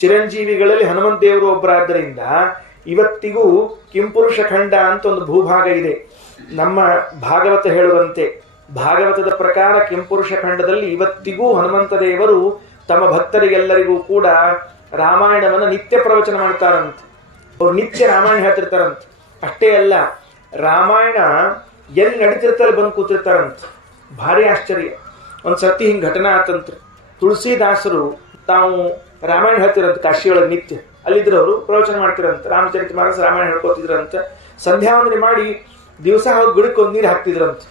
ಚಿರಂಜೀವಿಗಳಲ್ಲಿ ಹನುಮಂತ ದೇವರು ಒಬ್ಬರಾದ್ದರಿಂದ ಇವತ್ತಿಗೂ ಕಿಂಪುರುಷ ಖಂಡ ಅಂತ ಒಂದು ಭೂಭಾಗ ಇದೆ. ನಮ್ಮ ಭಾಗವತ ಹೇಳುವಂತೆ ಭಾಗವತದ ಪ್ರಕಾರ ಕಿಂಪುರುಷ ಖಂಡದಲ್ಲಿ ಇವತ್ತಿಗೂ ಹನುಮಂತ ದೇವರು ತಮ್ಮ ಭಕ್ತರಿಗೆಲ್ಲರಿಗೂ ಕೂಡ ರಾಮಾಯಣವನ್ನು ನಿತ್ಯ ಪ್ರವಚನ ಮಾಡ್ತಾರಂತ. ಅವ್ರು ನಿತ್ಯ ರಾಮಾಯಣ ಹೇಳ್ತಿರ್ತಾರಂತ. ಅಷ್ಟೇ ಅಲ್ಲ, ರಾಮಾಯಣ ಎಲ್ಲಿ ನಡೀತಿರ್ತಾರೆ ಬಂದು ಕೂತಿರ್ತಾರಂತ. ಭಾರಿ ಆಶ್ಚರ್ಯ. ಒಂದು ಸರ್ತಿ ಹಿಂಗೆ ಘಟನಾ ಆತಂತ್ರ. ತುಳಸಿದಾಸರು ತಾವು ರಾಮಾಯಣ ಹೇಳ್ತಿರಂತ ಕಾಶಿಯೊಳಗೆ ನಿತ್ಯ. ಅಲ್ಲಿದ್ರು ಅವರು ಪ್ರವಚನ ಮಾಡ್ತಿರಂತ. ರಾಮಚರಿತ ಮಾನಸ ರಾಮಾಯಣ ಹೇಳ್ಕೊತಿದ್ರಂತ. ಸಂಧ್ಯಾವಂದನೆ ಮಾಡಿ ದಿವಸ ಹೋಗಿ ಗಿಡಕ್ಕೆ ಒಂದು ನೀರು ಹಾಕ್ತಿದ್ರಂತ.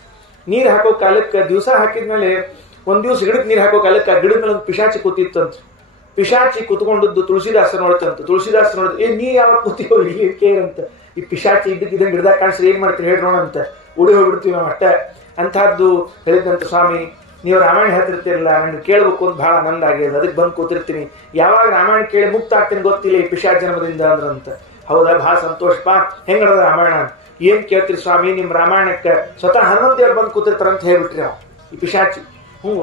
ನೀರು ಹಾಕೋ ಕಾಲಕ್ಕೆ ದಿವಸ ಹಾಕಿದ್ಮೇಲೆ ಒಂದು ದಿವಸ ಗಿಡಕ್ಕೆ ನೀರು ಹಾಕೋ ಕಾಲಕ್ಕೆ ಆ ಗಿಡದ ಮೇಲೆ ಒಂದು ಪಿಶಾಚಿ ಕೂತಿತ್ತಂತ. ಪಿಶಾಚಿ ಕೂತ್ಕೊಂಡದ್ದು ತುಳಸಿದಾಸ ನೋಡ್ತಂತ. ತುಳಸಿದಾಸ ನೋಡಿದ್ರೆ ನೀ ಯಾವಾಗ ಕೂತೀವೋ ಇಲ್ಲಿ ಕೇರಂತ. ಈ ಪಿಶಾಚಿ ಇದ್ದಕ್ಕಿದ್ದಂಗೆ ಗಿಡದಾಗ ಕಾಣಿಸ್ರಿ ಏನ್ ಮಾಡ್ತೀರಿ ಹೇಳಿ ನೋಡಂತ. ಉಡಿ ಹೋಗ್ಬಿಡ್ತೀವಿ ನಾವು ಅಷ್ಟೇ ಅಂತಹದ್ದು ಹೇಳಿದಂತ. ಸ್ವಾಮಿ ನೀವು ರಾಮಾಯಣ ಹೇಳ್ತಿರ್ತಿರಲ್ಲ, ನನಗೆ ಕೇಳಬೇಕು ಅಂತ ಬಹಳ ಆನಂದ ಆಗಿದೆ, ಅದಕ್ಕೆ ಬಂದು ಕೂತಿರ್ತೀನಿ. ಯಾವಾಗ ರಾಮಾಯಣ ಕೇಳಿ ಮುಕ್ತ ಆಗ್ತೀನಿ ಗೊತ್ತಿಲ್ಲ ಈ ಪಿಶಾಚ ಜನ್ಮದಿಂದ ಅಂದ್ರಂತ. ಹೌದಾ, ಬಹಳ ಸಂತೋಷಪಾ, ಹೆಂಗದ ರಾಮಾಯಣ? ಏನ್ ಕೇಳ್ತೀರಿ ಸ್ವಾಮಿ, ನಿಮ್ ರಾಮಾಯಣಕ್ಕೆ ಸ್ವತಃ ಹನುಮಂತೇವ್ರು ಬಂದು ಕೂತಿರ್ತಾರಂತ ಹೇಳ್ಬಿಟ್ರಿ ನಾವು ಈ ಪಿಶಾಚಿ.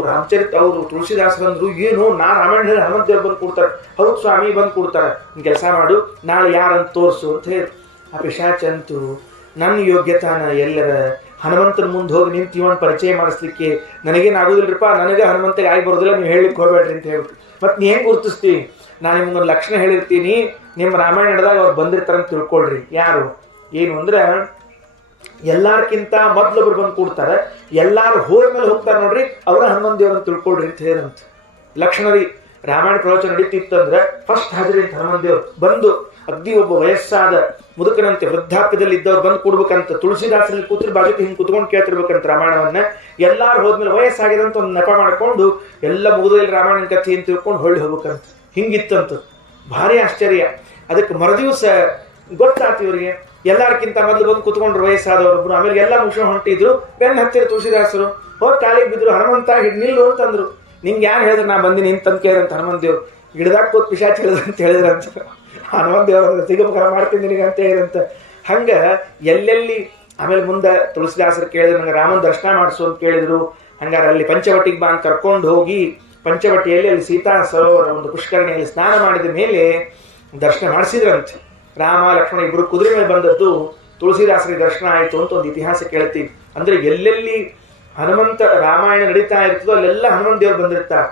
ರಾಮಚರಿತ ಅವರು ತುಳಸಿದಾಸ ಬಂದ್ರು, ಏನು ನಾ ರಾಮಾಯಣ ಹೇಳಿ ಹನುಮಂತೇವ್ರು ಬಂದು ಕೊಡ್ತಾರೆ. ಹೌದು ಸ್ವಾಮಿ ಬಂದು ಕೊಡ್ತಾರೆ, ಕೆಲಸ ಮಾಡು, ನಾಳೆ ಯಾರಂತ ತೋರಿಸು ಅಂತ ಹೇಳಿ. ಆ ಪಿಶಾಚ ಅಂತೂ ನನ್ನ ಯೋಗ್ಯತಾನ ಎಲ್ಲರ ಹನುಮಂತನ ಮುಂದೆ ಹೋಗಿ ನಿಂತು ಇವನ್ ಪರಿಚಯ ಮಾಡಿಸ್ಲಿಕ್ಕೆ ನನಗೇನಾಗೋದಿಲ್ರಿಪ್ಪ, ನನಗೆ ಹನುಮಂತಗೆ ಆಗಿ ಬರೋದಿಲ್ಲ, ನೀವು ಹೇಳಲಿಕ್ಕೆ ಹೋಗ್ಬೇಡ್ರಿ ಅಂತ ಹೇಳ್ಬಿಟ್ಟು. ಮತ್ತೆ ನೀ ಹೆಂಗೆ ಗುರುತಿಸ್ತೀವಿ? ನಾನು ನಿಮ್ಗೊಂದು ಲಕ್ಷಣ ಹೇಳಿರ್ತೀನಿ, ನಿಮ್ಮ ರಾಮಾಯಣ ನಡೆದಾಗ ಅವ್ರು ಬಂದಿರ್ತಾರಂತ ತಿಳ್ಕೊಳ್ರಿ. ಯಾರು ಏನು ಅಂದ್ರೆ ಎಲ್ಲಾರ್ಕಿಂತ ಮೊದ್ಲೊಬ್ರು ಬಂದು ಕೂಡ್ತಾರೆ, ಎಲ್ಲಾರು ಹೋದ ಮೇಲೆ ಹೋಗ್ತಾರೆ ನೋಡ್ರಿ, ಅವರ ಹನುಮಂತ ದೇವ್ರಂತ ತಿಳ್ಕೊಳ್ರಿ ಅಂತ ಹೇಳಿರಂತ. ಲಕ್ಷಣ ರೀ. ರಾಮಾಯಣ ಪ್ರವಚನ ನಡೀತಿತ್ತಂದ್ರೆ ಫಸ್ಟ್ ಹಾಜರಿ ಅಂತ ಹನುಮಂತ ದೇವ್ರು ಬಂದು ಅಗ್ದಿ ಒಬ್ಬ ವಯಸ್ಸಾದ ಮುದುಕನಂತೆ ವೃದ್ಧಾಪ್ಯದಲ್ಲಿ ಇದ್ದವ್ರು ಬಂದು ಕೊಡ್ಬೇಕಂತ. ತುಳಸಿದಾಸರಲ್ಲಿ ಕೂತ್ರೆ ಬಾಜುಕ್ಕೆ ಹಿಂಗೆ ಕುತ್ಕೊಂಡು ಕೇಳ್ತಿರ್ಬೇಕಂತ ರಾಮಾಯಣವನ್ನ. ಎಲ್ಲಾರು ಹೋದ್ಮೇಲೆ ವಯಸ್ಸಾಗಿದೆ ಅಂತ ಒಂದು ನೆಪ ಮಾಡ್ಕೊಂಡು ಎಲ್ಲ ಮುಗಿದಲ್ಲಿ ರಾಮಾಯಣ ಕಥೆ ಅಂತ ತಿಳ್ಕೊಂಡು ಹೊಳ್ಳಿ ಹೋಗ್ಬೇಕಂತ. ಹಿಂಗಿತ್ತಂತ. ಭಾರಿ ಆಶ್ಚರ್ಯ. ಅದಕ್ಕೆ ಮರುದಿವಸ ಗೊತ್ತಾಯ್ತು ಇವರಿಗೆ, ಎಲ್ಲಾರ್ಕಿಂತ ಮೊದಲು ಬಂದು ಕುತ್ಕೊಂಡ್ರು ವಯಸ್ಸಾದವ್ರೊಬ್ರು. ಆಮೇಲೆ ಎಲ್ಲ ಮುಗಿಸ್ಕೊಂಡು ಹೊಂಟಿದ್ರು. ಬೆನ್ನ ಹತ್ತಿರ ತುಳಸಿದಾಸರು ಹೋಗಿ ಕಾಲಿಗೆ ಬಿದ್ರು. ಹನುಮಂತ ಹಿಡ್ ನಿಲ್ಲು ಅಂತಂದ್ರು. ನಿಂಗೆ ಯಾರು ಹೇಳಿದ್ರು ನಾ ಬಂದಿನಿ ಅಂತಂದು ಕೇಳಿದ್ರಂತ ಹನುಮಂತ ದೇವ್ರು. ಗಿಡದಾಗ ಕೂತ್ ಪಿಶಾಚಿ ಹೇಳಿದ್ರು ಅಂತ ಹೇಳಿದ್ರಂತ. ಹನುಮಂತ ದೇವ್ರ ಸಿಗಮಕರ ಮಾಡ್ತೀನಿ ನಿನಗೆ ಅಂತ ಹೇಳಿದಂತ. ಹಂಗ ಎಲ್ಲೆಲ್ಲಿ ಆಮೇಲೆ ಮುಂದೆ ತುಳಸಿದಾಸರು ಕೇಳಿದ್ರು, ನಂಗೆ ರಾಮನ ದರ್ಶನ ಮಾಡಿಸು ಅಂತ ಕೇಳಿದ್ರು. ಹಂಗಾರೆ ಅಲ್ಲಿ ಪಂಚವಟಿಗೆ ಬಾ ಅಂತ ಕರ್ಕೊಂಡು ಹೋಗಿ ಪಂಚವಟಿಯಲ್ಲಿ ಅಲ್ಲಿ ಸೀತಾ ಸರೋವರ ಒಂದು ಪುಷ್ಕರಣಿಯಲ್ಲಿ ಸ್ನಾನ ಮಾಡಿದ ಮೇಲೆ ದರ್ಶನ ಮಾಡಿಸಿದ್ರಂತೆ. ರಾಮ ಲಕ್ಷ್ಮಣ ಇಬ್ರು ಕುದುರೆ ಮೇಲೆ ಬಂದದ್ದು ತುಳಸಿದಾಸರಿಗೆ ದರ್ಶನ ಆಯಿತು ಅಂತ ಒಂದು ಇತಿಹಾಸ ಕೇಳ್ತೀವಿ. ಅಂದ್ರೆ ಎಲ್ಲೆಲ್ಲಿ ಹನುಮಂತ ರಾಮಾಯಣ ನಡೀತಾ ಇರ್ತದೋ ಅಲ್ಲೆಲ್ಲ ಹನುಮಂತ ದೇವ್ರು ಬಂದಿರ್ತಾರೆ.